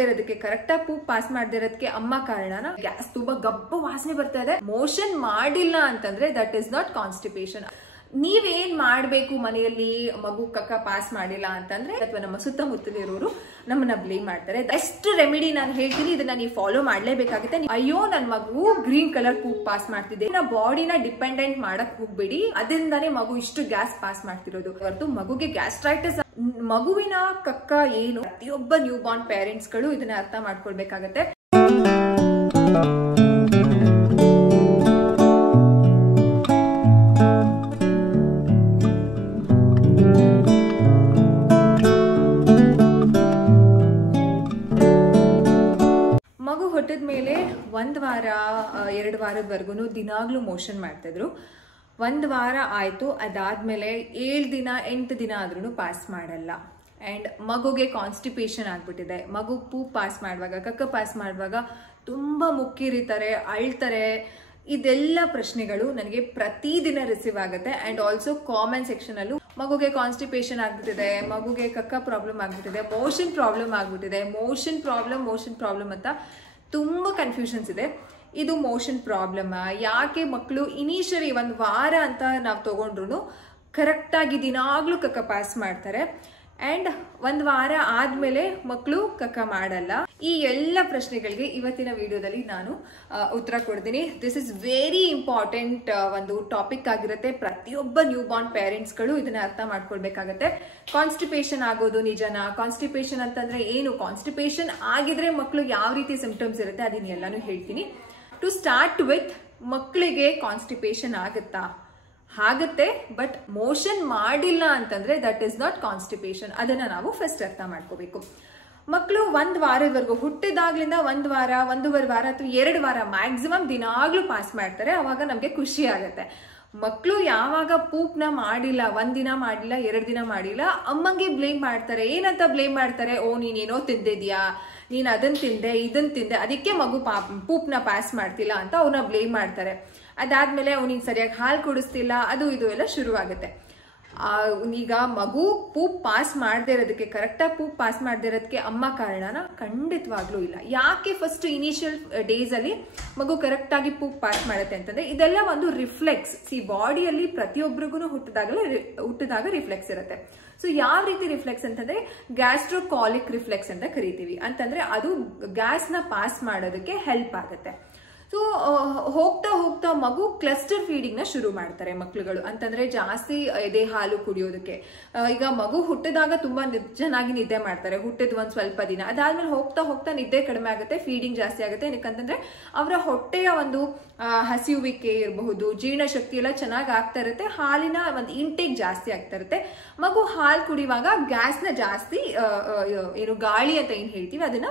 ಇರೋದಕ್ಕೆ ಕರೆಕ್ಟಾಗಿ ಪೂಪ್ ಪಾಸ್ ಮಾಡದೇ ಇರೋದಕ್ಕೆ ಅಮ್ಮ ಕಾರಣನ. ಗ್ಯಾಸ್ ತುಂಬಾ ಗಬ್ಬ ವಾಸನೆ ಬರ್ತಾ ಇದೆ, ಮೋಷನ್ ಮಾಡಿಲ್ಲ ಅಂತಂದ್ರೆ ದಟ್ ಇಸ್ ನಾಟ್ ಕಾನ್ಸ್ಟಿಪೇಷನ್. ನೀವೇನ್ ಮಾಡ್ಬೇಕು ಮನೆಯಲ್ಲಿ ಮಗು ಕಕ್ಕ ಪಾಸ್ ಮಾಡಿಲ್ಲ ಅಂತಂದ್ರೆ ಅಥವಾ ನಮ್ಮ ಸುತ್ತಮುತ್ತಲಿರೋರು ನಮ್ಮನ್ನ ಬ್ಲೇಮ್ ಮಾಡ್ತಾರೆ. ಬೆಸ್ಟ್ ರೆಮಿಡಿ ನಾನು ಹೇಳ್ತೀನಿ, ಇದನ್ನ ನೀವು ಫಾಲೋ ಮಾಡ್ಲೇಬೇಕಾಗುತ್ತೆ. ಅಯ್ಯೋ ನನ್ ಮಗು ಗ್ರೀನ್ ಕಲರ್ ಪೂಪ್ ಪಾಸ್ ಮಾಡ್ತಿದೆ, ಬಾಡಿನ ಡಿಪೆಂಡೆಂಟ್ ಮಾಡಕ್ ಹೋಗ್ಬೇಡಿ, ಅದರಿಂದಾನೇ ಮಗು ಇಷ್ಟು ಗ್ಯಾಸ್ ಪಾಸ್ ಮಾಡ್ತಿರೋದು ಹೊರತು ಮಗುಗೆ ಗ್ಯಾಸ್ಟ್ರೈಟಿಸ್ ಮಗುವಿನ ಕಕ್ಕ ಏನು. ಪ್ರತಿಯೊಬ್ಬ ನ್ಯೂ ಬಾರ್ನ್ ಪೇರೆಂಟ್ಸ್ ಗಳು ಇದನ್ನ ಅರ್ಥ ಮಾಡ್ಕೊಳ್ಬೇಕಾಗತ್ತೆ. ಮಗು ಹುಟ್ಟಿದ ಮೇಲೆ 1 ವಾರ 2 ವಾರದವರೆಗೂ ದಿನಾಗ್ಲೂ ಮೋಷನ್ ಮಾಡ್ತಿದ್ರು. 1 ವಾರ ಆಯ್ತು, ಅದಾದ್ಮೇಲೆ 7 ದಿನ 8 ದಿನ ಆದ್ರೂ ಪಾಸ್ ಮಾಡಲ್ಲ. ಅಂಡ್ ಮಗುಗೆ ಕಾನ್ಸ್ಟಿಪೇಷನ್ ಆಗ್ಬಿಟ್ಟಿದೆ. ಮಗು ಪೂಪ್ ಪಾಸ್ ಮಾಡುವಾಗ ಕಕ್ಕ ಪಾಸ್ ಮಾಡುವಾಗ ತುಂಬಾ ಮುಕ್ಕಿರಿತಾರೆ, ಅಳ್ತಾರೆ. ಇದೆಲ್ಲ ಪ್ರಶ್ನೆಗಳು ನನಗೆ ಪ್ರತಿದಿನ ರಿಸೀವ್ ಆಗುತ್ತೆ. ಅಂಡ್ ಆಲ್ಸೋ ಕಾಮೆಂಟ್ ಸೆಕ್ಷನ್ ಅಲ್ಲೂ ಮಗುಗೆ ಕಾನ್ಸ್ಟಿಪೇಷನ್ ಆಗ್ಬಿಟ್ಟಿದೆ, ಮಗುಗೆ ಕಕ್ಕ ಪ್ರಾಬ್ಲಮ್ ಆಗ್ಬಿಟ್ಟಿದೆ, ಮೋಷನ್ ಪ್ರಾಬ್ಲಮ್ ಆಗ್ಬಿಟ್ಟಿದೆ, ಮೋಷನ್ ಪ್ರಾಬ್ಲಮ್ ಅಂತ ತುಂಬಾ ಕನ್ಫ್ಯೂಷನ್ಸ್ ಇದೆ. ಇದು ಮೋಷನ್ ಪ್ರಾಬ್ಲಮ್ ಯಾಕೆ ಮಕ್ಕಳು ಇನಿಷಿಯಲಿ 1 ವಾರ ಅಂತ ನಾವು ತಗೊಂಡ್ರು ಕರೆಕ್ಟ್ ಆಗಿ ದಿನಾಗ್ಲೂ ಕಕ್ಕ ಪಾಸ್ ಮಾಡ್ತಾರೆ. ಅಂಡ್ 1 ವಾರ ಆದ್ಮೇಲೆ ಮಕ್ಕಳು ಕಕ್ಕ ಮಾಡಲ್ಲ. ಈ ಎಲ್ಲ ಪ್ರಶ್ನೆಗಳಿಗೆ ಇವತ್ತಿನ ವಿಡಿಯೋದಲ್ಲಿ ನಾನು ಉತ್ತರ ಕೊಡ್ತೀನಿ. ದಿಸ್ ಇಸ್ ವೆರಿ ಇಂಪಾರ್ಟೆಂಟ್ ಒಂದು ಟಾಪಿಕ್ ಆಗಿರುತ್ತೆ. ಪ್ರತಿಯೊಬ್ಬ ನ್ಯೂ ಬಾರ್ನ್ ಪೇರೆಂಟ್ಸ್ ಗಳು ಇದನ್ನ ಅರ್ಥ ಮಾಡ್ಕೊಳ್ಬೇಕಾಗತ್ತೆ. ಕಾನ್ಸ್ಟಿಪೇಷನ್ ಆಗೋದು ನಿಜನಾ? ಕಾನ್ಸ್ಟಿಪೇಷನ್ ಅಂತಂದ್ರೆ ಏನು? ಕಾನ್ಸ್ಟಿಪೇಷನ್ ಆಗಿದ್ರೆ ಮಕ್ಕಳು ಯಾವ ರೀತಿ ಸಿಂಪ್ಟಮ್ಸ್ ಇರುತ್ತೆ ಅದನ್ನ ಎಲ್ಲಾನು ಹೇಳ್ತೀನಿ. ಟು ಸ್ಟಾರ್ಟ್ ವಿತ್, ಮಕ್ಕಳಿಗೆ ಕಾನ್ಸ್ಟಿಪೇಷನ್ ಆಗುತ್ತೆ, ಬಟ್ ಮೋಷನ್ ಮಾಡಿಲ್ಲ ಅಂತಂದ್ರೆ ದಟ್ ಇಸ್ ನಾಟ್ ಕಾನ್ಸ್ಟಿಪೇಷನ್. ಅದನ್ನ ನಾವು ಫಸ್ಟ್ ಅರ್ಥ ಮಾಡ್ಕೋಬೇಕು. ಮಕ್ಕಳು 1 ವಾರದವರೆಗೂ ಹುಟ್ಟಿದಾಗ್ಲಿಂದ 1 ವಾರ 1.5 ವಾರ ಅಥವಾ 2 ವಾರ ಮ್ಯಾಕ್ಸಿಮಮ್ ದಿನಾಗ್ಲೂ ಪಾಸ್ ಮಾಡ್ತಾರೆ. ಅವಾಗ ನಮ್ಗೆ ಖುಷಿ ಆಗುತ್ತೆ. ಮಕ್ಕಳು ಯಾವಾಗ ಪೂಪ್ನ ಮಾಡಿಲ್ಲ, 1 ದಿನ ಮಾಡಿಲ್ಲ 2 ದಿನ ಮಾಡಿಲ್ಲ, ಅಮ್ಮಂಗೆ ಬ್ಲೇಮ್ ಮಾಡ್ತಾರೆ. ಏನಂತ ಬ್ಲೇಮ್ ಮಾಡ್ತಾರೆ? ಓ ನೀನೇನೋ ತಿಂದಿದ್ಯಾ, ನೀನ್ ಅದನ್ನ ತಿಂದೆ ಇದನ್ ತಿಂದೆ, ಅದಕ್ಕೆ ಮಗು ಪೂಪ್ನ ಪಾಸ್ ಮಾಡ್ತಿಲ್ಲ ಅಂತ ಅವ್ರನ್ನ ಬ್ಲೇಮ್ ಮಾಡ್ತಾರೆ. ಅದಾದ್ಮೇಲೆ ಅವ್ನಿಗೆ ಸರಿಯಾಗಿ ಹಾಲು ಕುಡಿಸ್ತಿಲ್ಲ, ಅದು ಇದು ಎಲ್ಲ ಶುರು ಆಗುತ್ತೆ. ಈಗ ಮಗು ಪೂಪ್ ಪಾಸ್ ಮಾಡದೇ ಇರೋದಕ್ಕೆ ಕರೆಕ್ಟಾಗಿ ಪೂಪ್ ಪಾಸ್ ಮಾಡದೇ ಇರೋದಕ್ಕೆ ಅಮ್ಮ ಕಾರಣನ? ಖಂಡಿತವಾಗ್ಲೂ ಇಲ್ಲ. ಯಾಕೆ ಫಸ್ಟ್ ಇನಿಷಿಯಲ್ ಡೇಸ್ ಅಲ್ಲಿ ಮಗು ಕರೆಕ್ಟ್ ಆಗಿ ಪೂಪ್ ಪಾಸ್ ಮಾಡುತ್ತೆ ಅಂತಂದ್ರೆ ಇದೆಲ್ಲ ಒಂದು ರಿಫ್ಲೆಕ್ಸ್. ಬಾಡಿಯಲ್ಲಿ ಪ್ರತಿಯೊಬ್ಬರಿಗೂ ಹುಟ್ಟಿದಾಗ ರಿಫ್ಲೆಕ್ಸ್ ಇರುತ್ತೆ. ಸೊ ಯಾವ ರೀತಿ ರಿಫ್ಲೆಕ್ಸ್ ಅಂತಂದ್ರೆ ಗ್ಯಾಸ್ಟ್ರೋಕಾಲಿಕ್ ರಿಫ್ಲೆಕ್ಸ್ ಅಂತ ಕರಿತೀವಿ. ಅಂತಂದ್ರೆ ಅದು ಗ್ಯಾಸ್ ನ ಪಾಸ್ ಮಾಡೋದಕ್ಕೆ ಹೆಲ್ಪ್ ಆಗುತ್ತೆ. ಸೊ ಹೋಗ್ತಾ ಹೋಗ್ತಾ ಮಗು ಕ್ಲಸ್ಟರ್ ಫೀಡಿಂಗ್ ನ ಶುರು ಮಾಡ್ತಾರೆ ಮಕ್ಳುಗಳು. ಅಂತಂದ್ರೆ ಜಾಸ್ತಿ ಎದೆ ಹಾಲು ಕುಡಿಯೋದಕ್ಕೆ. ಈಗ ಮಗು ಹುಟ್ಟಿದಾಗ ತುಂಬಾ ಚೆನ್ನಾಗಿ ನಿದ್ದೆ ಮಾಡ್ತಾರೆ, ಹುಟ್ಟಿದ ಒಂದ್ ಸ್ವಲ್ಪ ದಿನ. ಅದಾದ್ಮೇಲೆ ಹೋಗ್ತಾ ಹೋಗ್ತಾ ನಿದ್ದೆ ಕಡಿಮೆ ಆಗುತ್ತೆ, ಫೀಡಿಂಗ್ ಜಾಸ್ತಿ ಆಗುತ್ತೆ. ಯಾಕಂತಂದ್ರೆ ಅವರ ಹೊಟ್ಟೆಯ ಒಂದು ಹಸಿಯುವಿಕೆ ಇರಬಹುದು, ಜೀರ್ಣಶಕ್ತಿ ಎಲ್ಲ ಚೆನ್ನಾಗಿ ಆಗ್ತಾ ಇರುತ್ತೆ, ಹಾಲಿನ ಒಂದು ಇಂಟೇಕ್ ಜಾಸ್ತಿ ಆಗ್ತಾ ಇರುತ್ತೆ. ಮಗು ಹಾಲು ಕುಡಿಯುವಾಗ ಗ್ಯಾಸ್ನ ಜಾಸ್ತಿ ಏನು ಗಾಳಿ ಅಂತ ಏನ್ ಹೇಳ್ತೀವಿ ಅದನ್ನ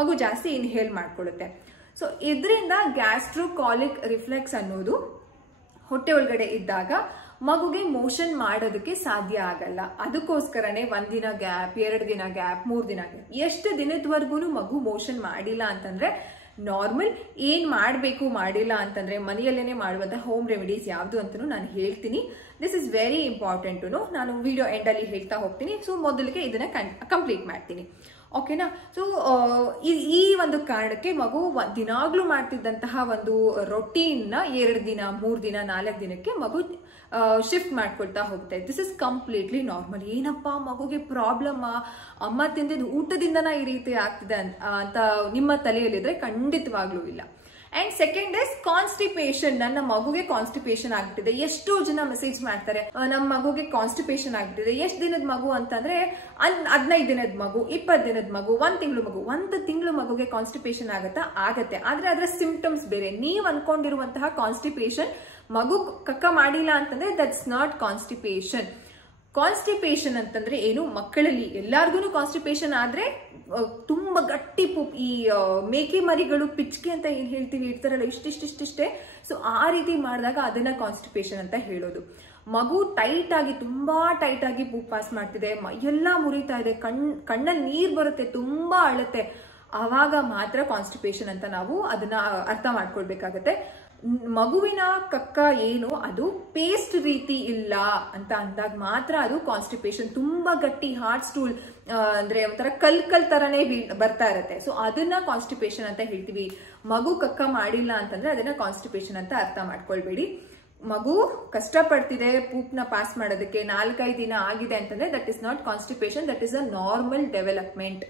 ಮಗು ಜಾಸ್ತಿ ಇನ್ಹೇಲ್ ಮಾಡ್ಕೊಳ್ಳುತ್ತೆ. ಸೊ ಇದರಿಂದ ಗ್ಯಾಸ್ಟ್ರೋಕಾಲಿಕ್ ರಿಫ್ಲೆಕ್ಸ್ ಅನ್ನೋದು ಹೊಟ್ಟೆ ಒಳಗಡೆ ಇದ್ದಾಗ ಮಗುಗೆ ಮೋಷನ್ ಮಾಡೋದಕ್ಕೆ ಸಾಧ್ಯ ಆಗಲ್ಲ. ಅದಕ್ಕೋಸ್ಕರನೇ 1 ದಿನ ಗ್ಯಾಪ್, 2 ದಿನ ಗ್ಯಾಪ್, 3 ದಿನ ಗ್ಯಾಪ್, ಎಷ್ಟು ದಿನದವರೆಗೂ ಮಗು ಮೋಷನ್ ಮಾಡಿಲ್ಲ ಅಂತಂದ್ರೆ ನಾರ್ಮಲ್. ಏನ್ ಮಾಡ್ಬೇಕು ಮಾಡಿಲ್ಲ ಅಂತಂದ್ರೆ ಮನೆಯಲ್ಲೇನೆ ಮಾಡುವಂತ ಹೋಮ್ ರೆಮಿಡೀಸ್ ಯಾವ್ದು ಅಂತನೂ ನಾನು ಹೇಳ್ತೀನಿ. This is very important. ನಾನು ವಿಡಿಯೋ ಎಂಡ್ ಅಲ್ಲಿ ಹೇಳ್ತಾ ಹೋಗ್ತೀನಿ. ಸೊ ಮೊದಲಿಗೆ ಇದನ್ನ ಕಂಪ್ಲೀಟ್ ಮಾಡ್ತೀನಿ, ಓಕೆನಾ? ಸೊ ಈ ಒಂದು ಕಾರಣಕ್ಕೆ ಮಗು ದಿನಾಗ್ಲೂ ಮಾಡ್ತಿದ್ದಂತಹ ಒಂದು ರೊಟೀನ್ ನ 2 ದಿನ 3 ದಿನ 4 ದಿನಕ್ಕೆ ಮಗು ಶಿಫ್ಟ್ ಮಾಡ್ಕೊಳ್ತಾ ಹೋಗ್ತಾ ಇದೆ. This is completely normal. ಏನಪ್ಪಾ ಮಗುಗೆ ಪ್ರಾಬ್ಲಮ್, ಅಮ್ಮ ತಿಂದಿದ್ದು ಊಟದಿಂದನ ಈ ರೀತಿ ಆಗ್ತಿದೆ ಅಂತ ನಿಮ್ಮ ತಲೆಯಲ್ಲಿದ್ರೆ ಖಂಡಿತವಾಗ್ಲೂ ಇಲ್ಲ. And second is constipation. ನನ್ನ ಮಗುಗೆ ಕಾನ್ಸ್ಟಿಪೇಷನ್ ಆಗ್ಬಿಟ್ಟಿದೆ. ಎಷ್ಟೋ ಜನ ಮೆಸೇಜ್ ಮಾಡ್ತಾರೆ, ನಮ್ಮ ಮಗುಗೆ ಕಾನ್ಸ್ಟಿಪೇಷನ್ ಆಗ್ಬಿಟ್ಟಿದೆ. ಎಷ್ಟು ದಿನದ ಮಗು ಅಂತಂದ್ರೆ 15 ದಿನದ ಮಗು, 20 ದಿನದ ಮಗು, 1 ತಿಂಗಳು ಮಗು. 1 ತಿಂಗಳು ಮಗುಗೆ ಕಾನ್ಸ್ಟಿಪೇಷನ್ ಆಗತ್ತೆ. ಆದ್ರೆ ಅದರ ಸಿಂಪ್ಟಮ್ಸ್ ಬೇರೆ. ನೀವ್ ಅನ್ಕೊಂಡಿರುವಂತಹ ಕಾನ್ಸ್ಟಿಪೇಷನ್ ಮಗು ಕಕ್ಕ ಮಾಡಿಲ್ಲ ಅಂತಂದ್ರೆ ದಟ್ಸ್ ನಾಟ್ ಕಾನ್ಸ್ಟಿಪೇಷನ್. ಕಾನ್ಸ್ಟಿಪೇಷನ್ ಅಂತಂದ್ರೆ ಏನು? ಮಕ್ಕಳಲ್ಲಿ ಎಲ್ಲಾರ್ಗು ಕಾನ್ಸ್ಟಿಪೇಷನ್ ಆದ್ರೆ ತುಂಬಾ ಗಟ್ಟಿ ಪೂಪ್, ಈ ಮೇಕೆ ಮರಿಗಳು ಪಿಚ್ಕೆ ಅಂತ ಏನ್ ಹೇಳ್ತೀವಿ ಇರ್ತಾರಲ್ಲ, ಇಷ್ಟಿಷ್ಟೇ. ಸೊ ಆ ರೀತಿ ಮಾಡಿದಾಗ ಅದನ್ನ ಕಾನ್ಸ್ಟಿಪೇಷನ್ ಅಂತ ಹೇಳೋದು. ಮಗು ಟೈಟ್ ಆಗಿ, ತುಂಬಾ ಟೈಟ್ ಆಗಿ ಪೂಪ್ ಪಾಸ್ ಮಾಡ್ತಿದೆ, ಎಲ್ಲ ಮುರಿತಾ ಇದೆ, ಕಣ್ಣಲ್ಲಿ ನೀರ್ ಬರುತ್ತೆ, ತುಂಬಾ ಅಳುತ್ತೆ, ಆವಾಗ ಮಾತ್ರ ಕಾನ್ಸ್ಟಿಪೇಷನ್ ಅಂತ ನಾವು ಅದನ್ನ ಅರ್ಥ ಮಾಡ್ಕೊಳ್ಬೇಕಾಗತ್ತೆ. ಮಗುವಿನ ಕಕ್ಕ ಏನು ಅದು ಪೇಸ್ಟ್ ರೀತಿ ಇಲ್ಲ ಅಂತ ಅಂದಾಗ ಮಾತ್ರ ಅದು ಕಾನ್ಸ್ಟಿಪೇಷನ್. ತುಂಬಾ ಗಟ್ಟಿ ಹಾರ್ಡ್ ಸ್ಟೂಲ್ ಅಂದ್ರೆ ಒಂಥರ ಕಲ್ ತರನೇ ಬರ್ತಾ ಇರತ್ತೆ. ಸೊ ಅದನ್ನ ಕಾನ್ಸ್ಟಿಪೇಷನ್ ಅಂತ ಹೇಳ್ತೀವಿ. ಮಗು ಕಕ್ಕ ಮಾಡಿಲ್ಲ ಅಂತಂದ್ರೆ ಅದನ್ನ ಕಾನ್ಸ್ಟಿಪೇಷನ್ ಅಂತ ಅರ್ಥ ಮಾಡ್ಕೊಳ್ಬೇಡಿ. ಮಗು ಕಷ್ಟಪಡ್ತಿದೆ ಪೂಪ್ನ ಪಾಸ್ ಮಾಡೋದಕ್ಕೆ, 4-5 ದಿನ ಆಗಿದೆ ಅಂತಂದ್ರೆ that is not constipation, that is a normal development.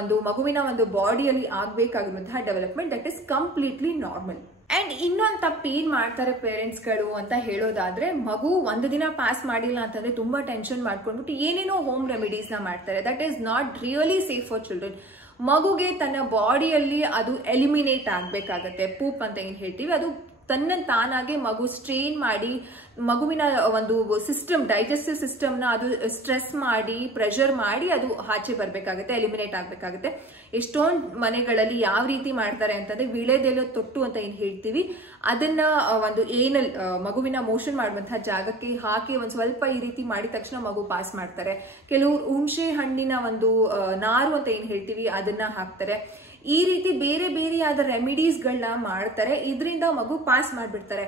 ಒಂದು ಮಗುವಿನ ಒಂದು ಬಾಡಿಯಲ್ಲಿ ಆಗ್ಬೇಕಾಗಿರುವಂತಹ development, that is completely normal. And ಇನ್ನೊಂದು ತಪ್ಪು ಏನ್ ಮಾಡ್ತಾರೆ ಪೇರೆಂಟ್ಸ್ಗಳು ಅಂತ ಹೇಳೋದಾದ್ರೆ, ಮಗು 1 ದಿನ ಪಾಸ್ ಮಾಡಿಲ್ಲ ಅಂತಂದ್ರೆ ತುಂಬಾ ಟೆನ್ಷನ್ ಮಾಡ್ಕೊಂಡ್ಬಿಟ್ಟು ಏನೇನೋ ಹೋಮ್ ರೆಮಿಡೀಸ್ ನ ಮಾಡ್ತಾರೆ. That is not really safe for children. ಮಗುಗೆ ತನ್ನ ಬಾಡಿಯಲ್ಲಿ ಅದು ಎಲಿಮಿನೇಟ್ ಆಗ್ಬೇಕಾಗತ್ತೆ. ಪೂಪ್ ಅಂತ ಏನ್ ಹೇಳ್ತೀವಿ ಅದು ತಾನಾಗೆ ಮಗು ಸ್ಟ್ರೇನ್ ಮಾಡಿ ಮಗುವಿನ ಒಂದು ಸಿಸ್ಟಮ್, ಡೈಜೆಸ್ಟಿವ್ ಸಿಸ್ಟಮ್ ನ ಅದು ಸ್ಟ್ರೆಸ್ ಮಾಡಿ ಪ್ರೆಷರ್ ಮಾಡಿ ಅದು ಆಚೆ ಬರ್ಬೇಕಾಗತ್ತೆ, ಎಲಿಮಿನೇಟ್ ಆಗ್ಬೇಕಾಗತ್ತೆ. ಎಷ್ಟೊಂದು ಮನೆಗಳಲ್ಲಿ ಯಾವ ರೀತಿ ಮಾಡ್ತಾರೆ ಅಂತಂದ್ರೆ ವಿಳೆದೆಲೆ ತೊಟ್ಟು ಅಂತ ಏನ್ ಹೇಳ್ತೀವಿ ಅದನ್ನ ಒಂದು ಏನಲ್ ಮಗುವಿನ ಮೋಷನ್ ಮಾಡುವಂತಹ ಜಾಗಕ್ಕೆ ಹಾಕಿ ಒಂದ್ ಸ್ವಲ್ಪ ಈ ರೀತಿ ಮಾಡಿದ ತಕ್ಷಣ ಮಗು ಪಾಸ್ ಮಾಡ್ತಾರೆ. ಕೆಲವು ಹುಣಸೆ ಹಣ್ಣಿನ ಒಂದು ನಾರು ಅಂತ ಏನ್ ಹೇಳ್ತೀವಿ ಅದನ್ನ ಹಾಕ್ತಾರೆ. ಈ ರೀತಿ ಬೇರೆ ಬೇರೆಯಾದ ರೆಮಿಡೀಸ್ ಗಳನ್ನ ಮಾಡ್ತಾರೆ, ಇದರಿಂದ ಮಗು ಪಾಸ್ ಮಾಡ್ಬಿಡ್ತಾರೆ.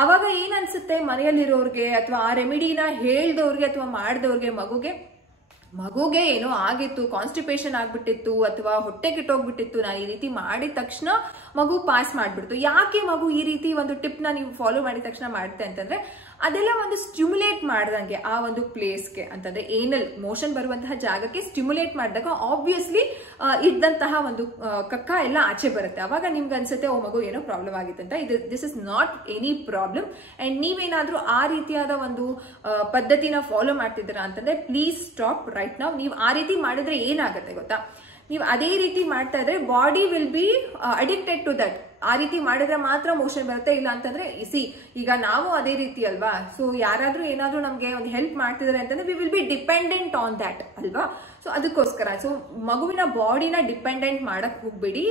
ಅವಾಗ ಏನ್ ಅನ್ಸುತ್ತೆ ಮನೆಯಲ್ಲಿರೋರ್ಗೆ ಅಥವಾ ಆ ರೆಮಿಡಿನ ಹೇಳ್ದವ್ರಿಗೆ ಅಥವಾ ಮಾಡ್ದವ್ರಿಗೆ, ಮಗುಗೆ ಏನೋ ಆಗಿತ್ತು, ಕಾನ್ಸ್ಟಿಪೇಷನ್ ಆಗ್ಬಿಟ್ಟಿತ್ತು ಅಥವಾ ಹೊಟ್ಟೆ ಕೆಟ್ಟೋಗ್ಬಿಟ್ಟಿತ್ತು, ನಾನು ಈ ರೀತಿ ಮಾಡಿದ ತಕ್ಷಣ ಮಗು ಪಾಸ್ ಮಾಡ್ಬಿಡ್ತು. ಯಾಕೆ ಮಗು ಈ ರೀತಿ ಒಂದು ಟಿಪ್ ನ ನೀವು ಫಾಲೋ ಮಾಡಿದ ತಕ್ಷಣ ಮಾಡುತ್ತೆ ಅಂತಂದ್ರೆ ಅದೆಲ್ಲ ಒಂದು ಸ್ಟಿಮ್ಯುಲೇಟ್ ಮಾಡ್ದಂಗೆ ಆ ಒಂದು ಪ್ಲೇಸ್ಗೆ, ಅಂತಂದ್ರೆ ಏನಲ್ ಮೋಷನ್ ಬರುವಂತಹ ಜಾಗಕ್ಕೆ ಸ್ಟಿಮ್ಯುಲೇಟ್ ಮಾಡಿದಾಗ ಆಬ್ವಿಯಸ್ಲಿ ಇದ್ದಂತಹ ಒಂದು ಕಕ್ಕ ಎಲ್ಲ ಆಚೆ ಬರುತ್ತೆ. ಅವಾಗ ನಿಮ್ಗೆ ಅನ್ಸುತ್ತೆ ಓ ಮಗು ಏನೋ ಪ್ರಾಬ್ಲಮ್ ಆಗಿತ್ತು ಅಂತ. This is not any problem. And ನೀವೇನಾದ್ರೂ ಆ ರೀತಿಯಾದ ಒಂದು ಪದ್ಧತಿನ ಫಾಲೋ ಮಾಡ್ತಿದ್ದೀರಾ ಅಂತಂದ್ರೆ ಪ್ಲೀಸ್ ಸ್ಟಾಪ್ ರೈಟ್ ನೌ. ನೀವು ಆ ರೀತಿ ಮಾಡಿದ್ರೆ ಏನಾಗುತ್ತೆ ಗೊತ್ತಾ, ನೀವು ಅದೇ ರೀತಿ ಮಾಡ್ತಾ ಇದ್ರೆ body will be addicted to that. ಆ ರೀತಿ ಮಾಡಿದ್ರೆ ಮಾತ್ರ ಮೋಷನ್ ಬರುತ್ತೆ, ಇಲ್ಲ ಅಂತಂದ್ರೆ ಈಗ ನಾವು ಅದೇ ರೀತಿ ಅಲ್ವಾ. ಸೊ ಯಾರಾದ್ರೂ ಏನಾದ್ರೂ ನಮ್ಗೆ ಒಂದು ಹೆಲ್ಪ್ ಮಾಡ್ತಿದಾರೆ ಅಂತಂದ್ರೆ we will be dependent on that ಅಲ್ವಾ. ಸೊ ಅದಕ್ಕೋಸ್ಕರ ಸೊ ಮಗುವಿನ ಬಾಡಿನ ಡಿಪೆಂಡೆಂಟ್ ಮಾಡಕ್ ಹೋಗ್ಬೇಡಿ.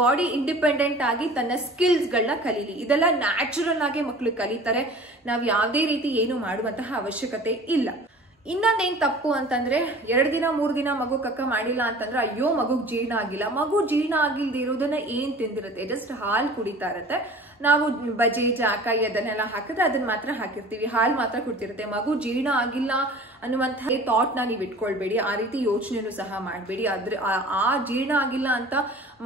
ಬಾಡಿ ಇಂಡಿಪೆಂಡೆಂಟ್ ಆಗಿ ತನ್ನ ಸ್ಕಿಲ್ಸ್ ಗಳನ್ನ ಕಲೀಲಿ. ಇದೆಲ್ಲ ನ್ಯಾಚುರಲ್ ಆಗಿ ಮಕ್ಳು ಕಲಿತಾರೆ. ನಾವು ಯಾವುದೇ ರೀತಿ ಏನು ಮಾಡುವಂತಹ ಅವಶ್ಯಕತೆ ಇಲ್ಲ. ಇನ್ನೊಂದೇನ್ ತಪ್ಪು ಅಂತಂದ್ರೆ 2 ದಿನ 3 ದಿನ ಮಗು ಕಕ್ಕ ಮಾಡಿಲ್ಲ ಅಂತಂದ್ರೆ ಅಯ್ಯೋ ಮಗು ಜೀರ್ಣ ಆಗಿಲ್ಲ. ಮಗು ಜೀರ್ಣ ಆಗಿಲ್ದೇ ಇರೋದನ್ನ ಏನ್ ತಿಂದಿರುತ್ತೆ, ಜಸ್ಟ್ ಹಾಲು ಕುಡಿತಾ ಇರತ್ತೆ. ನಾವು ಬಜೆ ಜಾಕಾಯಿ ಅದನ್ನೆಲ್ಲ ಹಾಕಿದ್ರೆ ಅದನ್ನ ಮಾತ್ರ ಹಾಕಿರ್ತೀವಿ, ಹಾಲು ಮಾತ್ರ ಕುಡ್ತಿರುತ್ತೆ. ಮಗು ಜೀರ್ಣ ಆಗಿಲ್ಲ ಅನ್ನುವಂತಹ ಥಾಟ್ ನ ನೀವು ಇಟ್ಕೊಳ್ಬೇಡಿ, ಆ ರೀತಿ ಯೋಚನೆನೂ ಸಹ ಮಾಡಬೇಡಿ. ಆ ಜೀರ್ಣ ಆಗಿಲ್ಲ ಅಂತ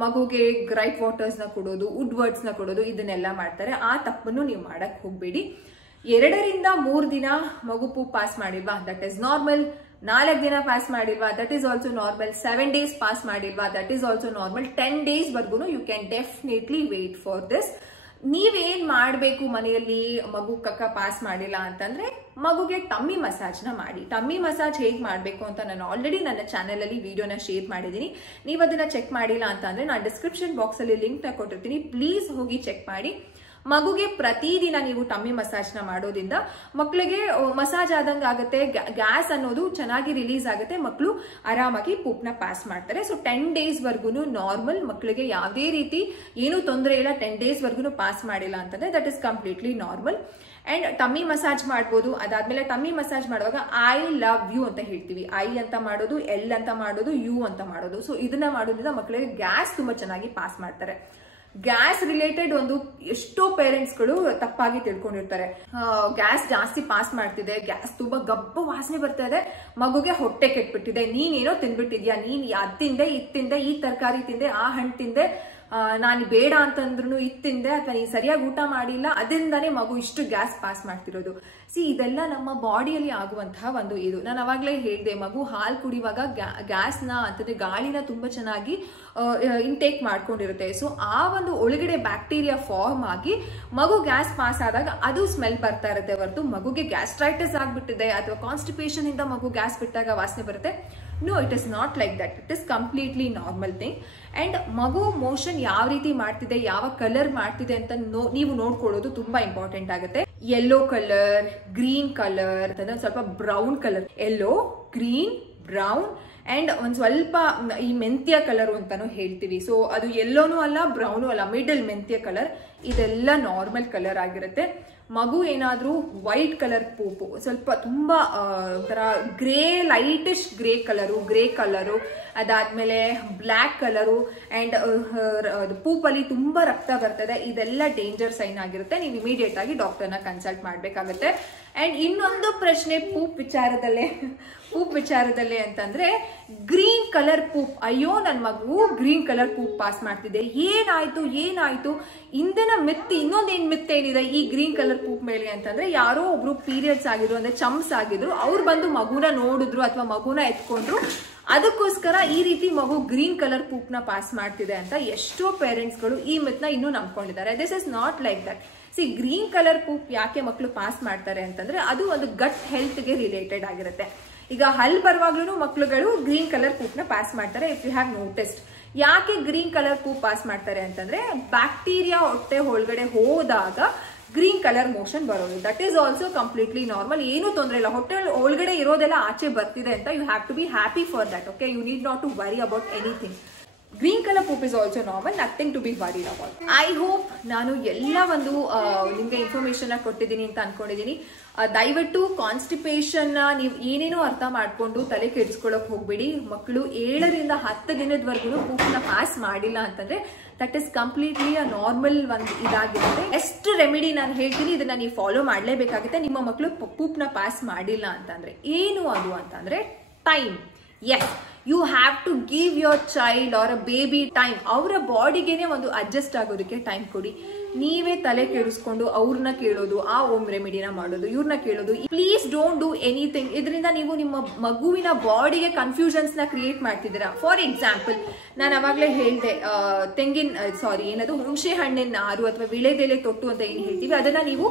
ಮಗುಗೆ ಗ್ರೈಟ್ ವಾಟರ್ಸ್ ನ ಕೊಡೋದು, ವುಡ್ ವರ್ಡ್ಸ್ ನ ಕೊಡೋದು, ಇದನ್ನೆಲ್ಲ ಮಾಡ್ತಾರೆ. ಆ ತಪ್ಪನ್ನು ನೀವು ಮಾಡಕ್ ಹೋಗ್ಬೇಡಿ. 2 ರಿಂದ 3 ದಿನ ಮಗು ಪೂಪ್ ಪಾಸ್ ಮಾಡಿಲ್ವಾ, ದಟ್ ಈಸ್ ನಾರ್ಮಲ್. 4 ದಿನ ಪಾಸ್ ಮಾಡಿಲ್ವಾ, that is also normal. 7 days pass ಮಾಡಿಲ್ವಾ, that is also normal. 10 days ವರ್ಗು you can definitely wait for this. ನೀವೇನ್ ಮಾಡಬೇಕು ಮನೆಯಲ್ಲಿ ಮಗು ಕಕ್ಕ ಪಾಸ್ ಮಾಡಿಲ್ಲ ಅಂತಂದ್ರೆ ಮಗುಗೆ ಟಮ್ಮಿ ಮಸಾಜ್ ನ ಮಾಡಿ. ಟಮ್ಮಿ ಮಸಾಜ್ ಹೇಗೆ ಮಾಡಬೇಕು ಅಂತ ನಾನು ಆಲ್ರೆಡಿ ನನ್ನ ಚಾನೆಲ್ ಅಲ್ಲಿ ವಿಡಿಯೋನ ಶೇರ್ ಮಾಡಿದ್ದೀನಿ. ನೀವು ಅದನ್ನ ಚೆಕ್ ಮಾಡಿಲ್ಲ ಅಂತಂದ್ರೆ ನಾನು ಡಿಸ್ಕ್ರಿಪ್ಷನ್ ಬಾಕ್ಸ್ ಅಲ್ಲಿ ಲಿಂಕ್ ನ ಕೊಟ್ಟಿರ್ತೀನಿ, ಪ್ಲೀಸ್ ಹೋಗಿ ಚೆಕ್ ಮಾಡಿ. ಮಗುಗೆ ಪ್ರತಿದಿನ ನೀವು ಟಮ್ಮಿ ಮಸಾಜ್ ನ ಮಾಡೋದ್ರಿಂದ ಮಕ್ಕಳಿಗೆ ಮಸಾಜ್ ಆದಂಗೆ ಆಗುತ್ತೆ, ಗ್ಯಾಸ್ ಅನ್ನೋದು ಚೆನ್ನಾಗಿ ರಿಲೀಸ್ ಆಗುತ್ತೆ, ಮಕ್ಕಳು ಆರಾಮಾಗಿ ಪೂಪ್ನ ಪಾಸ್ ಮಾಡ್ತಾರೆ. ಸೊ 10 ಡೇಸ್ ವರ್ಗು ನಾರ್ಮಲ್, ಮಕ್ಕಳಿಗೆ ಯಾವುದೇ ರೀತಿ ಏನು ತೊಂದರೆ ಇಲ್ಲ. 10 ಡೇಸ್ ವರ್ಗು ಪಾಸ್ ಮಾಡಿಲ್ಲ ಅಂತಂದ್ರೆ that is completely normal. And tummy massage ಮಾಡ್ಬೋದು. ಅದಾದ್ಮೇಲೆ ಟಮ್ಮಿ ಮಸಾಜ್ ಮಾಡುವಾಗ ಐ ಲವ್ ಯು ಅಂತ ಹೇಳ್ತೀವಿ. ಐ ಅಂತ ಮಾಡೋದು, ಎಲ್ ಅಂತ ಮಾಡೋದು, ಯು ಅಂತ ಮಾಡೋದು. ಸೊ ಇದನ್ನ ಮಾಡೋದ್ರಿಂದ ಮಕ್ಕಳಿಗೆ ಗ್ಯಾಸ್ ತುಂಬಾ ಚೆನ್ನಾಗಿ ಪಾಸ್ ಮಾಡ್ತಾರೆ. ಗ್ಯಾಸ್ ರಿಲೇಟೆಡ್ ಒಂದು ಎಷ್ಟೋ ಪೇರೆಂಟ್ಸ್ಗಳು ತಪ್ಪಾಗಿ ತಿಳ್ಕೊಂಡಿರ್ತಾರೆ. ಗ್ಯಾಸ್ ಜಾಸ್ತಿ ಪಾಸ್ ಮಾಡ್ತಿದೆ, ಗ್ಯಾಸ್ ತುಂಬಾ ಗಬ್ಬ ವಾಸನೆ ಬರ್ತಾ ಇದೆ, ಮಗುಗೆ ಹೊಟ್ಟೆ ಕೆಟ್ಬಿಟ್ಟಿದೆ, ನೀನೇನೋ ತಿನ್ಬಿಟ್ಟಿದ್ಯಾ, ನೀನ್ ಅದ್ ತಿಂದೆ, ಇದ್ ತಿಂದೆ, ಈ ತರಕಾರಿ ತಿಂದೆ, ಆ ಹಣ್ಣು ತಿಂದೆ, ನಾನು ಬೇಡ ಅಂತಂದ್ರು ಇದ್ ತಿಂದೆ, ಅಥವಾ ನೀನ್ ಸರಿಯಾಗಿ ಊಟ ಮಾಡಿಲ್ಲ, ಅದರಿಂದಾನೇ ಮಗು ಇಷ್ಟು ಗ್ಯಾಸ್ ಪಾಸ್ ಮಾಡ್ತಿರೋದು. ಇದೆಲ್ಲ ನಮ್ಮ ಬಾಡಿಯಲ್ಲಿ ಆಗುವಂತಹ ಒಂದು ಇದು. ನಾನು ಅವಾಗ್ಲೇ ಹೇಳಿದೆ, ಮಗು ಹಾಲು ಕುಡಿಯುವಾಗ ಗ್ಯಾಸ್ನ ಅಂತಂದ್ರೆ ಗಾಳಿನ ತುಂಬಾ ಚೆನ್ನಾಗಿ ಇಂಟೇಕ್ ಮಾಡ್ಕೊಂಡಿರುತ್ತೆ. ಸೊ ಆ ಒಂದು ಒಳಗಡೆ ಬ್ಯಾಕ್ಟೀರಿಯಾ ಫಾರ್ಮ್ ಆಗಿ ಮಗು ಗ್ಯಾಸ್ ಪಾಸ್ ಆದಾಗ ಅದು ಸ್ಮೆಲ್ ಬರ್ತಾ ಇರುತ್ತೆ ಹೊರತು ಮಗುಗೆ ಗ್ಯಾಸ್ಟ್ರೈಟಿಸ್ ಆಗ್ಬಿಟ್ಟಿದೆ ಅಥವಾ ಕಾನ್ಸ್ಟಿಪೇಷನ್ ಇಂದ ಮಗು ಗ್ಯಾಸ್ ಬಿಟ್ಟಾಗ ವಾಸನೆ ಬರುತ್ತೆ. No, it is not like that. It is completely normal thing. And ಮಗು ಮೋಷನ್ ಯಾವ ರೀತಿ ಮಾಡ್ತಿದೆ, ಯಾವ ಕಲರ್ ಮಾಡ್ತಿದೆ ಅಂತ ನೀವು ನೋಡ್ಕೊಳ್ಳೋದು ತುಂಬಾ ಇಂಪಾರ್ಟೆಂಟ್ ಆಗುತ್ತೆ. ಯೆಲ್ಲೋ ಕಲರ್, ಗ್ರೀನ್ ಕಲರ್ ಅಂತಂದ್ರೆ ಸ್ವಲ್ಪ brown colour, yellow, green, brown and ಒಂದ್ ಸ್ವಲ್ಪ ಈ ಮೆಂತ್ಯ ಕಲರ್ ಅಂತಾನು ಹೇಳ್ತೀವಿ. ಸೊ ಅದು ಯೆಲ್ಲೋನು ಅಲ್ಲ, ಬ್ರೌನು ಅಲ್ಲ, ಮಿಡಲ್ ಮೆಂತ್ಯ ಕಲರ್. ಇದೆಲ್ಲ ನಾರ್ಮಲ್ ಕಲರ್ ಆಗಿರುತ್ತೆ. ಮಗು ಏನಾದ್ರೂ ವೈಟ್ ಕಲರ್ ಪೂಪು, ಸ್ವಲ್ಪ ತುಂಬಾ ಒಂಥರ ಗ್ರೇ, ಲೈಟಿಶ್ ಗ್ರೇ ಕಲರು, ಅದಾದ್ಮೇಲೆ ಬ್ಲ್ಯಾಕ್ ಕಲರು ಅಂಡ್ ಪೂಪಲ್ಲಿ ತುಂಬಾ ರಕ್ತ ಬರ್ತದೆ, ಇದೆಲ್ಲ ಡೇಂಜರ್ ಸೈನ್ ಆಗಿರುತ್ತೆ. ನೀವು ಇಮಿಡಿಯೇಟ್ ಆಗಿ ಡಾಕ್ಟರ್ನ ಕನ್ಸಲ್ಟ್ ಮಾಡ್ಬೇಕಾಗತ್ತೆ. ಅಂಡ್ ಇನ್ನೊಂದು ಪ್ರಶ್ನೆ ಪೂಪ್ ವಿಚಾರದಲ್ಲೇ ಅಂತಂದ್ರೆ ಗ್ರೀನ್ ಕಲರ್ ಪೂಪ್. ಅಯ್ಯೋ ನನ್ನ ಮಗು ಗ್ರೀನ್ ಕಲರ್ ಪೂಪ್ ಪಾಸ್ ಮಾಡ್ತಿದೆ, ಏನಾಯ್ತು ಇಂದಿನ ಇನ್ನೊಂದೇನ್ ಮಿತ್ ಏನಿದೆ ಈ ಗ್ರೀನ್ ಕಲರ್ ಪೂಪ್ ಮೇಲೆ ಅಂತಂದ್ರೆ, ಯಾರೋ ಒಬ್ರು ಪೀರಿಯಡ್ಸ್ ಆಗಿದ್ರು ಅಂದ್ರೆ ಚಂಪ್ಸ್ ಆಗಿದ್ರು, ಅವ್ರು ಬಂದು ಮಗುನ ನೋಡಿದ್ರು ಅಥವಾ ಮಗುನ ಎತ್ಕೊಂಡ್ರು, ಅದಕ್ಕೋಸ್ಕರ ಈ ರೀತಿ ಮಗು ಗ್ರೀನ್ ಕಲರ್ ಪೂಪ್ ನ ಪಾಸ್ ಮಾಡ್ತಿದೆ ಅಂತ ಎಷ್ಟೋ ಪೇರೆಂಟ್ಸ್ ಗಳು ಈ ಮಿತ್ ನ ಇನ್ನೂ ನಂಬ್ಕೊಂಡಿದ್ದಾರೆ. This is not like that. Green colour poop ಯಾಕೆ ಮಕ್ಕಳು ಪಾಸ್ ಮಾಡ್ತಾರೆ ಅಂತಂದ್ರೆ ಅದು ಒಂದು ಗಟ್ ಹೆಲ್ತ್ ಗೆ ರಿಲೇಟೆಡ್ ಆಗಿರುತ್ತೆ. ಈಗ ಹಲ್ ಬರುವಾಗ್ಲೂ ಮಕ್ಕಳುಗಳು ಗ್ರೀನ್ ಕಲರ್ ಪೂಪ್ ನ ಪಾಸ್ ಮಾಡ್ತಾರೆ. ಇಫ್ ಯು ಹ್ಯಾವ್ ನೋಟಿಸ್ಡ್, ಯಾಕೆ ಗ್ರೀನ್ ಕಲರ್ ಪೂಪ್ ಪಾಸ್ ಮಾಡ್ತಾರೆ ಅಂತಂದ್ರೆ ಬ್ಯಾಕ್ಟೀರಿಯಾ ಹೊಟ್ಟೆ ಒಳಗಡೆ ಹೋದಾಗ ಗ್ರೀನ್ ಕಲರ್ ಮೋಷನ್ ಬರೋದು. That is also completely normal, ಏನು ತೊಂದರೆ ಇಲ್ಲ. ಹೊಟ್ಟೆ ಒಳಗಡೆ ಇರೋದೆಲ್ಲ ಆಚೆ ಬರ್ತಿದೆ ಅಂತ you have to be happy for that. Okay, you need not to worry about anything. Green colour poop is also normal, nothing to be worried about. I hope ನಾನು ಎಲ್ಲ ಒಂದು ನಿಮ್ಗೆ ಇನ್ಫಾರ್ಮೇಶನ್ ಕೊಟ್ಟಿದ್ದೀನಿ ಅಂತ ಅನ್ಕೊಂಡಿದ್ದೀನಿ. ದಯವಿಟ್ಟು ಕಾನ್ಸ್ಟಿಪೇಷನ್ ನೀವು ಏನೇನೋ ಅರ್ಥ ಮಾಡ್ಕೊಂಡು ತಲೆ ಕೆಡಿಸ್ಕೊಳಕ್ ಹೋಗ್ಬೇಡಿ. ಮಕ್ಕಳು 7 ರಿಂದ 10 ದಿನದವರೆಗೂ ಪೂಪ್ನ ಪಾಸ್ ಮಾಡಿಲ್ಲ ಅಂತಂದ್ರೆ that is completely a normal ಒಂದು ಇದಾಗಿರುತ್ತೆ. ಎಷ್ಟು ರೆಮಿಡಿ ನಾನು ಹೇಳ್ತೀನಿ, ಇದನ್ನ ನೀವು ಫಾಲೋ ಮಾಡಲೇಬೇಕಾಗುತ್ತೆ. ನಿಮ್ಮ ಮಕ್ಕಳು ಪೂಪ್ನ ಪಾಸ್ ಮಾಡಿಲ್ಲ ಅಂತಂದ್ರೆ ಏನು ಅದು ಅಂತಂದ್ರೆ time. Yes, you have to give your child or a baby time. ಅವರ ಬಾಡಿಗೆನೆ ಒಂದು ಅಡ್ಜಸ್ಟ್ ಆಗೋದಕ್ಕೆ ಟೈಮ್ ಕೊಡಿ. ನೀವೇ ತಲೆ ಕೆಡಿಸ್ಕೊಂಡು ಅವ್ರನ್ನ ಕೇಳೋದು, ಆ ಹೋಮ್ ರೆಮಿಡಿನ ಮಾಡೋದು, ಇವ್ರನ್ನ ಕೇಳೋದು, ಪ್ಲೀಸ್ ಡೋಂಟ್ ಡೂ ಎನಿಥಿಂಗ್. ಇದರಿಂದ ನೀವು ನಿಮ್ಮ ಮಗುವಿನ ಬಾಡಿಗೆ ಕನ್ಫ್ಯೂಷನ್ಸ್ ನ ಕ್ರಿಯೇಟ್ ಮಾಡ್ತಿದ್ದೀರಾ. ಫಾರ್ ಎಕ್ಸಾಂಪಲ್, ನಾನು ಅವಾಗಲೇ ಹೇಳ್ದೆ, ಹುಣಸೆ ಹಣ್ಣಿನ ನಾರು ಅಥವಾ ವಿಳೆದೆಲೆ ತೊಟ್ಟು ಅಂತ ಏನ್ ಹೇಳ್ತೀವಿ, ಅದನ್ನ ನೀವು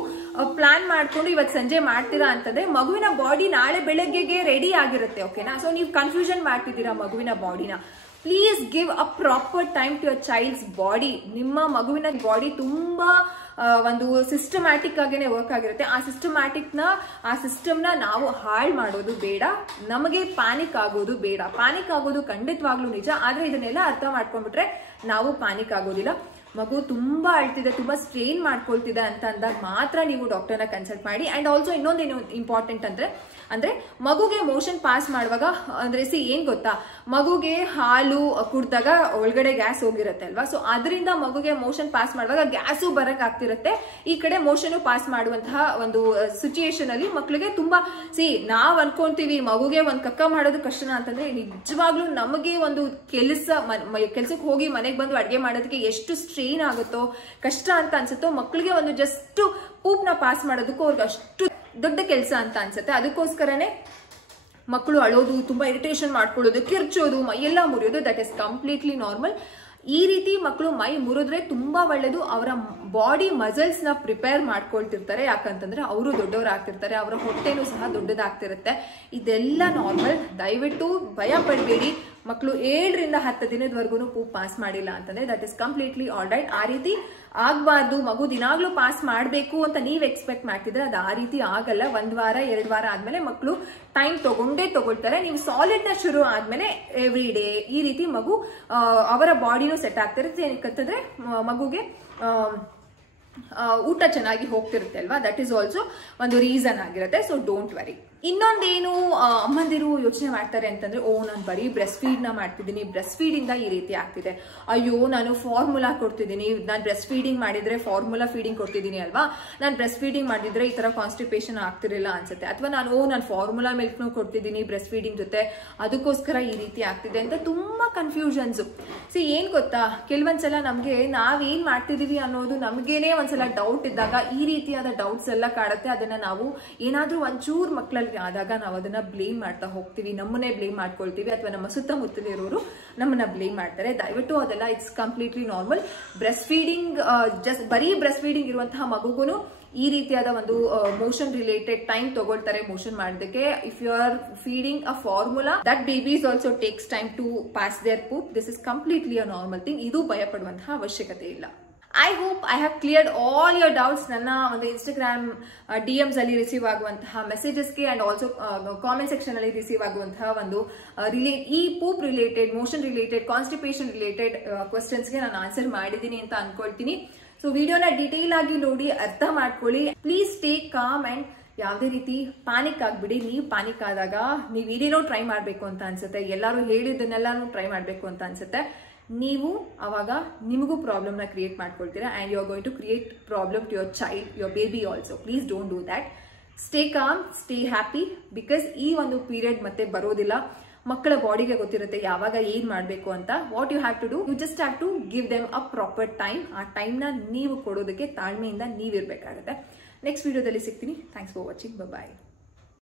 ಪ್ಲಾನ್ ಮಾಡ್ಕೊಂಡು ಇವತ್ತು ಸಂಜೆ ಮಾಡ್ತೀರಾ ಅಂತಂದ್ರೆ ಮಗುವಿನ ಬಾಡಿ ನಾಳೆ ಬೆಳಗ್ಗೆಗೆ ರೆಡಿ ಆಗಿರುತ್ತೆ. ಓಕೆನಾ? ಸೊ ನೀವು ಕನ್ಫ್ಯೂಷನ್ ಮಾಡ್ತಿದ್ದೀರಾ ಮಗುವಿನ ಬಾಡಿನ. Please give a proper time to your child's body. ನಿಮ್ಮ ಮಗುವಿನ ಬಾಡಿ ತುಂಬಾ ಒಂದು ಸಿಸ್ಟಮ್ಯಾಟಿಕ್ ಆಗೇನೆ ವರ್ಕ್ ಆಗಿರುತ್ತೆ. ಆ ಸಿಸ್ಟಮ್ನ ನಾವು ಹಾಳು ಮಾಡೋದು ಬೇಡ. ನಮಗೆ ಪ್ಯಾನಿಕ್ ಆಗೋದು ಬೇಡ. ಪ್ಯಾನಿಕ್ ಆಗೋದು ಖಂಡಿತವಾಗ್ಲೂ ನಿಜ, ಆದ್ರೆ ಇದನ್ನೆಲ್ಲ ಅರ್ಥ ಮಾಡ್ಕೊಂಡ್ಬಿಟ್ರೆ ನಾವು ಪ್ಯಾನಿಕ್ ಆಗೋದಿಲ್ಲ. ಮಗು ತುಂಬಾ ಅಳ್ತಿದೆ, ತುಂಬಾ ಸ್ಟ್ರೇನ್ ಮಾಡ್ಕೊಳ್ತಿದೆ ಅಂತ ಅಂದಾಗ ಮಾತ್ರ ನೀವು ಡಾಕ್ಟರ್ನ ಕನ್ಸಲ್ಟ್ ಮಾಡಿ. ಅಂಡ್ ಆಲ್ಸೋ ಇನ್ನೊಂದೇನು ಇಂಪಾರ್ಟೆಂಟ್ ಅಂದ್ರೆ ಮಗುಗೆ ಮೋಷನ್ ಪಾಸ್ ಮಾಡುವಾಗ ಅಂದ್ರೆ ಏನ್ ಗೊತ್ತಾ, ಮಗುಗೆ ಹಾಲು ಕುಡ್ದಾಗ ಒಳಗಡೆ ಗ್ಯಾಸ್ ಹೋಗಿರುತ್ತೆ ಅಲ್ವಾ, ಸೊ ಅದರಿಂದ ಮಗುಗೆ ಮೋಷನ್ ಪಾಸ್ ಮಾಡುವಾಗ ಗ್ಯಾಸು ಬರಕ್ ಆಗ್ತಿರುತ್ತೆ. ಈ ಕಡೆ ಮೋಷನ್ ಪಾಸ್ ಮಾಡುವಂತಹ ಒಂದು ಸಿಚುಯೇಷನ್ ಅಲ್ಲಿ ಮಕ್ಳಿಗೆ ತುಂಬಾ ನಾವ್ ಅನ್ಕೊಂತೀವಿ ಮಗುಗೆ ಒಂದ್ ಕಕ್ಕ ಮಾಡೋದು ಕಷ್ಟನ ಅಂತಂದ್ರೆ, ನಿಜವಾಗ್ಲೂ ನಮಗೆ ಒಂದು ಕೆಲ್ಸಕ್ಕೆ ಹೋಗಿ ಮನೆಗೆ ಬಂದು ಅಡ್ಗೆ ಮಾಡೋದಕ್ಕೆ ಎಷ್ಟು ಸ್ಟ್ರೈನ್ ಆಗುತ್ತೋ, ಕಷ್ಟ ಅಂತ ಅನ್ಸುತ್ತೋ, ಮಕ್ಳಿಗೆ ಒಂದು ಜಸ್ಟ್ ಪೂಪ್ನ ಪಾಸ್ ಮಾಡೋದಕ್ಕೂ ಅವ್ರಿಗೆ ಅಷ್ಟು ದೊಡ್ಡ ಕೆಲಸ ಅಂತ ಅನ್ಸುತ್ತೆ. ಅದಕ್ಕೋಸ್ಕರನೇ ಮಕ್ಕಳು ಅಳೋದು, ತುಂಬಾ ಇರಿಟೇಷನ್ ಮಾಡ್ಕೊಳ್ಳೋದು, ಕಿರ್ಚೋದು, ಮೈಯೆಲ್ಲ ಮುರಿಯೋದು, ದಟ್ ಇಸ್ ಕಂಪ್ಲೀಟ್ಲಿ ನಾರ್ಮಲ್. ಈ ರೀತಿ ಮಕ್ಕಳು ಮೈ ಮುರಿದ್ರೆ ತುಂಬಾ ಒಳ್ಳೇದು. ಅವರ ಬಾಡಿ ಮಸಲ್ಸ್ ನ ಪ್ರಿಪೇರ್ ಮಾಡ್ಕೊಳ್ತಿರ್ತಾರೆ. ಯಾಕಂತಂದ್ರೆ ಅವರು ದೊಡ್ಡವರಾಗ್ತಿರ್ತಾರೆ, ಅವರ ಹೊಟ್ಟೆನೂ ಸಹ ದೊಡ್ಡದಾಗ್ತಿರುತ್ತೆ. ಇದೆಲ್ಲ ನಾರ್ಮಲ್. ದಯವಿಟ್ಟು ಭಯ ಪಡಬೇಡಿ. ಮಕ್ಕಳು 7 ರಿಂದ 10 ದಿನದವರೆಗೂ ಪೂಪ್ ಪಾಸ್ ಮಾಡಿಲ್ಲ ಅಂತಂದ್ರೆ that is completely all right. ಆ ರೀತಿ ಆಗ್ಬಾರ್ದು. ಮಗು ದಿನಾಗ್ಲೂ ಪಾಸ್ ಮಾಡ್ಬೇಕು ಅಂತ ನೀವ್ ಎಕ್ಸ್ಪೆಕ್ಟ್ ಮಾಡ್ತಿದ್ರೆ ಅದು ಆ ರೀತಿ ಆಗಲ್ಲ. 1 ವಾರ 2 ವಾರ ಆದ್ಮೇಲೆ ಮಕ್ಕಳು ಟೈಮ್ ತಗೊಳ್ತಾರೆ. ನೀವು ಸಾಲಿಡ್ ನ ಶುರು ಆದ್ಮೇಲೆ ಎವ್ರಿ ಡೇ ಈ ರೀತಿ ಮಗು ಅವರ ಬಾಡಿನೂ ಸೆಟ್ ಆಗ್ತಿರುತ್ತೆ. ಏನಕ್ಕಂತಂದ್ರೆ ಮಗುಗೆ ಊಟ ಚೆನ್ನಾಗಿ ಹೋಗ್ತಿರುತ್ತೆ ಅಲ್ವಾ, ದಟ್ ಈಸ್ ಆಲ್ಸೋ ಒಂದು ರೀಸನ್ ಆಗಿರುತ್ತೆ. So don't worry. ಇನ್ನೊಂದೇನು ಅಮ್ಮಂದಿರು ಯೋಚನೆ ಮಾಡ್ತಾರೆ ಅಂತಂದ್ರೆ, ನಾನು ಬರೀ ಬ್ರೆಸ್ಟ್ ಫೀಡ್ ನ ಮಾಡ್ತಿದ್ದೀನಿ, ಬ್ರೆಸ್ಟ್ ಫೀಡ್ ಇಂದ ಈ ರೀತಿ ಆಗ್ತಿದೆ, ಅಯ್ಯೋ ನಾನು ಫಾರ್ಮುಲಾ ಕೊಡ್ತಿದ್ದೀನಿ, ನಾನು ಬ್ರೆಸ್ಟ್ ಫೀಡಿಂಗ್ ಮಾಡಿದ್ರೆ ಫಾರ್ಮುಲಾ ಫೀಡಿಂಗ್ ಕೊಡ್ತಿದ್ದೀನಿ ಅಲ್ವಾ, ನಾನು ಬ್ರೆಸ್ಟ್ ಫೀಡಿಂಗ್ ಮಾಡಿದ್ರೆ ಈ ತರ ಕಾನ್ಸ್ಟಿಪೇಷನ್ ಆಗ್ತಿರಲಿಲ್ಲ ಅನ್ಸುತ್ತೆ, ಅಥವಾ ನಾನು ಫಾರ್ಮುಲಾ ಮಿಲ್ಕ್ನು ಕೊಡ್ತಿದ್ದೀನಿ ಬ್ರೆಸ್ಟ್ ಫೀಡಿಂಗ್ ಜೊತೆ, ಅದಕ್ಕೋಸ್ಕರ ಈ ರೀತಿ ಆಗ್ತಿದೆ ಅಂತ ತುಂಬಾ ಕನ್ಫ್ಯೂಷನ್ಸ್. ಏನ್ ಗೊತ್ತಾ, ಕೆಲವೊಂದ್ಸಲ ನಮ್ಗೆ ನಾವೇನ್ ಮಾಡ್ತಿದೀವಿ ಅನ್ನೋದು ನಮ್ಗೇನೆ ಒಂದ್ಸಲ ಡೌಟ್ ಇದ್ದಾಗ ಈ ರೀತಿಯಾದ ಡೌಟ್ಸ್ ಎಲ್ಲ ಕಾಡುತ್ತೆ. ಅದನ್ನ ನಾವು ಏನಾದ್ರೂ ಒಂಚೂರು ಮಕ್ಕಳಲ್ಲಿ ಆದಾಗ ನಾವು ಅದನ್ನ ಬ್ಲೇಮ್ ಮಾಡ್ತಾ ಹೋಗ್ತೀವಿ, ನಮ್ಮನ್ನೇ ಬ್ಲೇಮ್ ಮಾಡ್ಕೊಳ್ತೀವಿ, ಅಥವಾ ನಮ್ಮ ಸುತ್ತಮುತ್ತಲಿರೋರು ನಮ್ಮನ್ನ ಬ್ಲೇಮ್ ಮಾಡ್ತಾರೆ. ದಯವಿಟ್ಟು ಅದೆಲ್ಲ it's completely normal. Breast feeding ಬರೀ ಬ್ರೆಸ್ಟ್ ಫೀಡಿಂಗ್ ಇರುವಂತಹ ಮಗುಗೂ ಈ ರೀತಿಯಾದ ಒಂದು ಮೋಷನ್ ರಿಲೇಟೆಡ್ ಟೈಮ್ ತಗೊಳ್ತಾರೆ ಮೋಷನ್ ಮಾಡೋದಕ್ಕೆ. If you are feeding a formula, that babies also takes time to pass their poop. This is completely a normal thing. ಇದು ಭಯಪಡುವಂತಹ ಅವಶ್ಯಕತೆ ಇಲ್ಲ. I hope I have cleared all your doubts. ನನ್ನ ಒಂದು Instagram DMs ಅಲ್ಲಿ receive ಆಗುವಂತಹ ಮೆಸೇಜಸ್ಗೆ and also comment section ಅಲ್ಲಿ ರಿಸೀವ್ ಆಗುವಂತಹ ಒಂದು ಈ poop related, motion related, constipation related ಕ್ವಶನ್ಸ್ಗೆ ನಾನು ಆನ್ಸರ್ ಮಾಡಿದ್ದೀನಿ ಅಂತ ಅನ್ಕೊಳ್ತೀನಿ. ಸೊ ವಿಡಿಯೋನ ಡೀಟೇಲ್ ಆಗಿ ನೋಡಿ ಅರ್ಥ ಮಾಡ್ಕೊಳ್ಳಿ. ಪ್ಲೀಸ್ ಸ್ಟೇ ಕಾಮ್ ಅಂಡ್ ಯಾವುದೇ ರೀತಿ ಪ್ಯಾನಿಕ್ ಆಗ್ಬಿಡಿ. ನೀವು ಪ್ಯಾನಿಕ್ ಆದಾಗ ನೀವು ಏನೇನೋ ಟ್ರೈ ಮಾಡಬೇಕು ಅಂತ ಅನ್ಸುತ್ತೆ, ಎಲ್ಲರೂ ಹೇಳಿದ್ದನ್ನೆಲ್ಲಾನು ಟ್ರೈ ಮಾಡಬೇಕು ಅಂತ ಅನ್ಸುತ್ತೆ. ನೀವು ಅವಾಗ ನಿಮಗೂ ಪ್ರಾಬ್ಲಮ್ನ ಕ್ರಿಯೇಟ್ ಮಾಡ್ಕೊಳ್ತೀರಾ and you are going to create problem to your child, your baby also. Please don't do that. Stay calm, stay happy, because ಈ ಒಂದು ಪೀರಿಯಡ್ ಮತ್ತೆ ಬರೋದಿಲ್ಲ. ಮಕ್ಕಳ ಬಾಡಿಗೆ ಗೊತ್ತಿರುತ್ತೆ ಯಾವಾಗ ಏನ್ ಮಾಡಬೇಕು ಅಂತ. What you have to do, you just have to give them a proper time. ಆ ಟೈಮ್ನ ನೀವು ಕೊಡೋದಕ್ಕೆ ತಾಳ್ಮೆಯಿಂದ ನೀವಿರ್ಬೇಕಾಗುತ್ತೆ. ನೆಕ್ಸ್ಟ್ ವಿಡಿಯೋದಲ್ಲಿ ಸಿಗ್ತೀನಿ. Thanks for watching. ಬಾಯ್.